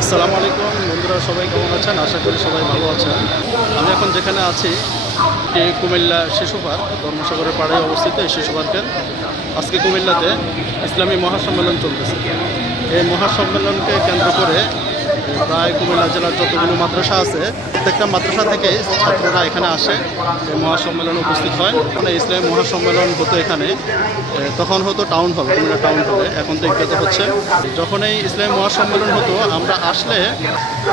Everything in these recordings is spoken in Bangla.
আসসালামু আলাইকুম বন্ধুরা, সবাই কেমন আছেন? আশা করি সবাই ভালো আছেন। আমি এখন যেখানে আছি কুমিল্লা শিশু পার্ক, ধর্মসাগরের পাড়ে অবস্থিত এই শিশু পার্কের আজকে কুমিল্লাতে ইসলামী মহাসম্মেলন চলতেছে। এই মহাসম্মেলনকে কেন্দ্র করে প্রায় কুমিল্লা জেলার যতগুলো মাদ্রাসা আছে প্রত্যেকটা মাদ্রাসা থেকে ছাত্ররা এখানে আসে, এই মহাসম্মেলনে উপস্থিত হয়। মানে ইসলামী মহাসম্মেলন হতো এখানে, তখন হতো টাউন হল, কুমিল্লা টাউন হলে, এখন তো এগুলো হচ্ছে। যখন এই ইসলামী মহাসম্মেলন হতো আমরা আসলে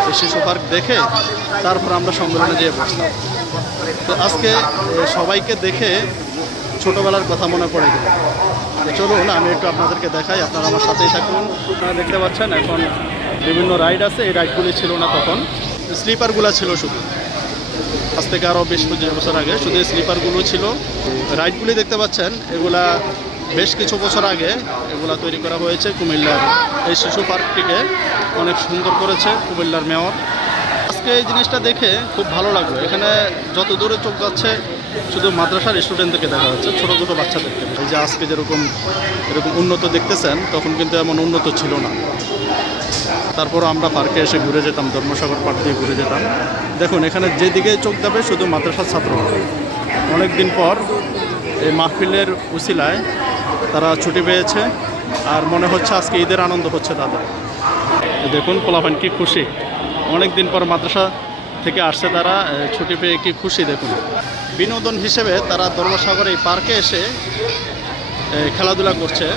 এই শিশু পার্ক দেখে তারপর আমরা সম্মেলনে যেয়ে বসতাম। তো আজকে সবাইকে দেখে ছোটোবেলার কথা মনে পড়ে গেল। চলুন আমি একটু আপনাদেরকে দেখাই, আপনারা আমার সাথেই থাকুন। আপনারা দেখতে পাচ্ছেন এখন বিভিন্ন রাইড আছে, এই রাইডগুলি ছিল না তখন, স্লিপারগুলো ছিল শুধু। আজ থেকে আরও 20-25 বছর আগে শুধু স্লিপারগুলো ছিল। রাইডগুলি দেখতে পাচ্ছেন এগুলা বেশ কিছু বছর আগে এগুলা তৈরি করা হয়েছে। কুমিল্লার এই শিশু পার্কটিকে অনেক সুন্দর করেছে কুমিল্লার মেয়র। আজকে এই জিনিসটা দেখে খুব ভালো লাগলো। এখানে যত দূরে চোখ যাচ্ছে শুধু মাদ্রাসার স্টুডেন্টদেরকে দেখা যাচ্ছে, ছোটো ছোটো বাচ্চাদেরকে। এই যে আজকে এরকম উন্নত দেখতেছেন, তখন কিন্তু এমন উন্নত ছিল না। তারপর আমরা পার্কে এসে ঘুরে যেতাম, ধর্মসাগর পার্ক দিয়ে ঘুরে যেতাম। দেখুন এখানে যেদিকে চোখ যাবে শুধু মাদ্রাসার ছাত্র। অনেক দিন পর এই মাহফিলের উসিলায় তারা ছুটি পেয়েছে, আর মনে হচ্ছে আজকে ঈদের আনন্দ হচ্ছে তাদের। দেখুন পোলাপান কি খুশি, অনেক দিন পর মাদ্রাসা থেকে আসছে তারা, ছুটি পেয়ে কি খুশি। দেখুন বিনোদন হিসেবে তারা ধর্মসাগর এই পার্কে এসে খেলাধুলা করছে।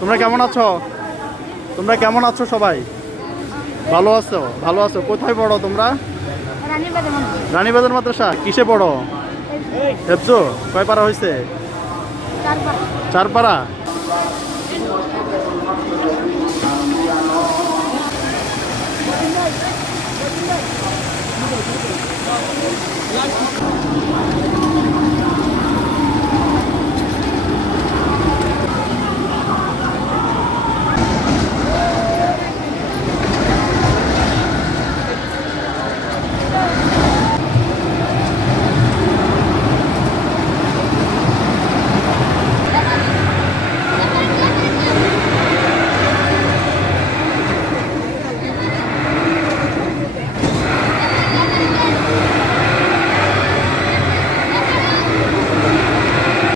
তোমরা কেমন আছো? তোমরা কেমন আছো? সবাই ভালো আছো? ভালো আছো। কোথায় পড়ো তোমরা? রানীবাজার মাদ্রাসা। কিসে পড়ো? হেফজো। কয় পারা হয়েছে? 4 পারা।